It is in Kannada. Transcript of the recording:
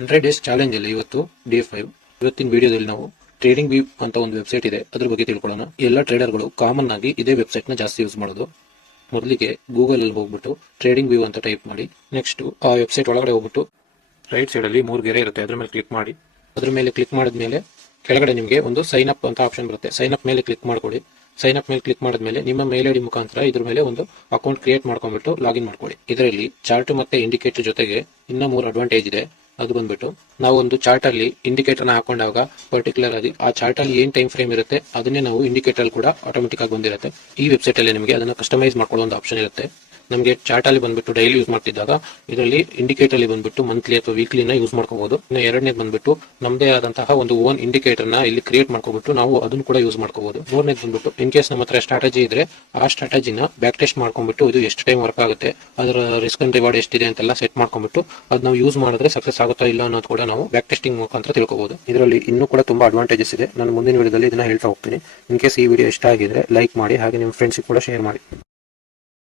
100 ಡೇಸ್ ಚಾಲೆಂಜ್ ಅಲ್ಲಿ ಇವತ್ತು ಡೇ 5. ಇವತ್ತಿನ ವಿಡಿಯೋದಲ್ಲಿ ನಾವು ಟ್ರೇಡಿಂಗ್ ವ್ಯೂ ಅಂತ ಒಂದು ವೆಬ್ಸೈಟ್ ಇದೆ, ಅದ್ರ ಬಗ್ಗೆ ತಿಳ್ಕೊಳ್ಳೋಣ. ಎಲ್ಲ ಟ್ರೇಡರ್ಗಳು ಕಾಮನ್ ಆಗಿ ಇದೇ ವೆಬ್ಸೈಟ್ ನ ಜಾಸ್ತಿ ಯೂಸ್ ಮಾಡೋದು. ಮೊದಲಿಗೆ ಗೂಗಲ್ ಅಲ್ಲಿ ಹೋಗ್ಬಿಟ್ಟು ಟ್ರೇಡಿಂಗ್ ವ್ಯೂ ಅಂತ ಟೈಪ್ ಮಾಡಿ, ನೆಕ್ಸ್ಟ್ ಆ ವೆಬ್ಸೈಟ್ ಒಳಗಡೆ ಹೋಗ್ಬಿಟ್ಟು ರೈಟ್ ಸೈಡ್ ಅಲ್ಲಿ 3 ಗೆರೆ ಇರುತ್ತೆ, ಅದ್ರ ಮೇಲೆ ಕ್ಲಿಕ್ ಮಾಡಿ. ಅದ್ರ ಮೇಲೆ ಕ್ಲಿಕ್ ಮಾಡಿದ್ಮೇಲೆ ಕೆಳಗಡೆ ನಿಮಗೆ ಒಂದು ಸೈನ್ ಅಪ್ ಅಂತ ಆಪ್ಷನ್ ಬರುತ್ತೆ. ಸೈನ್ ಅಪ್ ಮೇಲೆ ಕ್ಲಿಕ್ ಮಾಡ್ಕೊಳ್ಳಿ. ಸೈನ್ ಅಪ್ ಮೇಲೆ ಕ್ಲಿಕ್ ಮಾಡಿದ್ಮೇಲೆ ನಿಮ್ಮ ಮೇಲ್ ಐಡಿ ಮುಖಾಂತರ ಇದ್ರ ಮೇಲೆ ಒಂದು ಅಕೌಂಟ್ ಕ್ರಿಯೇಟ್ ಮಾಡ್ಕೊಂಡ್ಬಿಟ್ಟು ಲಾಗಿನ್ ಮಾಡ್ಕೊಳ್ಳಿ. ಇದರಲ್ಲಿ ಚಾರ್ಟ್ ಮತ್ತೆ ಇಂಡಿಕೇಟರ್ ಜೊತೆಗೆ ಇನ್ನ 3 ಅಡ್ವಾಂಟೇಜ್ ಇದೆ. ಅದು ಬಂದ್ಬಿಟ್ಟು ನಾವು ಒಂದು ಚಾರ್ಟ್ ಅಲ್ಲಿ ಇಂಡಿಕೇಟರ್ ನ ಹಾಕೊಂಡಾಗ ಪರ್ಟಿಕ್ಯುಲರ್ ಆಗಿ ಆ ಚಾರ್ಟ್ ಅಲ್ಲಿ ಏನ್ ಟೈಮ್ ಫ್ರೇಮ್ ಇರುತ್ತೆ ಅದನ್ನೇ ನಾವು ಇಂಡಿಕೇಟರ್ ಕೂಡ ಆಟೋಮೆಟಿಕ್ ಆಗಿ ಬಂದಿರುತ್ತೆ. ಈ ವೆಬ್ಸೈಟ್ ಅಲ್ಲಿ ನಿಮಗೆ ಅದನ್ನ ಕಸ್ಟಮೈಸ್ ಮಾಡ್ಕೊಳ್ಳೋ ಒಂದು ಆಪ್ಷನ್ ಇರುತ್ತೆ. ನಮಗೆ ಚಾರ್ಟ್ ಅಲ್ಲಿ ಬಂದ್ಬಿಟ್ಟು ಡೈಲಿ ಯೂಸ್ ಮಾಡ್ತಿದ್ದಾಗ ಇದರಲ್ಲಿ ಇಂಡಿಕೇಟರ್ ಅಲ್ಲಿ ಬಂದ್ಬಿಟ್ಟು ಮಂತ್ಲಿ ಅಥವಾ ವೀಕ್ಲಿನ ಯೂಸ್ ಮಾಡ್ಕೋಬಹುದು. ಇನ್ನು ಎರಡನೇದು ಬಂದ್ಬಿಟ್ಟು ನಮ್ಮದೇ ಆದಂತಹ ಒಂದು ಓನ್ ಇಂಡಿಕೇಟರ್ ನ ಇಲ್ಲಿ ಕ್ರಿಯೇಟ್ ಮಾಡ್ಕೋಬಿಟ್ಟು ನಾವು ಅದನ್ನು ಕೂಡ ಯೂಸ್ ಮಾಡ್ಕೋಬಹುದು. ಮೂರನೇದು ಬಂದ್ಬಿಟ್ಟು ಇನ್ ಕೇಸ್ ನಮ್ಮ ಹತ್ರ ಸ್ಟ್ರಾಟಜಿ ಇದ್ರೆ ಆ ಸ್ಟ್ರಾಟಜಿನ ಬ್ಯಾಕ್ ಟೆಸ್ಟ್ ಮಾಡ್ಕೊಂಡ್ಬಿಟ್ಟು ಇದು ಎಷ್ಟು ಟೈಮ್ ವರ್ಕ್ ಆಗುತ್ತೆ, ಅದರ ರಿಸ್ಕ್ ಅಂಡ್ ರಿವಾರ್ಡ್ ಎಷ್ಟಿದೆ ಅಂತೆಲ್ಲ ಸೆಟ್ ಮಾಡ್ಕೊಂಡ್ಬಿಟ್ಟು ಅದು ನಾವು ಯೂಸ್ ಮಾಡಿದ್ರೆ ಸಕ್ಸಸ್ ಆಗುತ್ತಾ ಇಲ್ಲ ಅನ್ನೋದು ಕೂಡ ನಾವು ಬ್ಯಾಕ್ ಟೆಸ್ಟಿಂಗ್ ಮುಖಾಂತರ ತಿಳ್ಕೋಬಹುದು. ಇದರಲ್ಲಿ ಇನ್ನೂ ಕೂಡ ತುಂಬಾ ಅಡ್ವಾಂಟೇಜಸ್ ಇದೆ. ನಾನು ಮುಂದಿನ ವಿಡಿಯೋದಲ್ಲಿ ಇದನ್ನ ಹೇಳ್ತಾ ಹೋಗ್ತೀನಿ. ಇನ್ ಕೇಸ್ ಈ ವಿಡಿಯೋ ಇಷ್ಟ ಆಗಿದ್ರೆ ಲೈಕ್ ಮಾಡಿ, ಹಾಗೆ ನಿಮ್ಮ ಫ್ರೆಂಡ್ಸ್ ಕೂಡ ಶೇರ್ ಮಾಡಿ.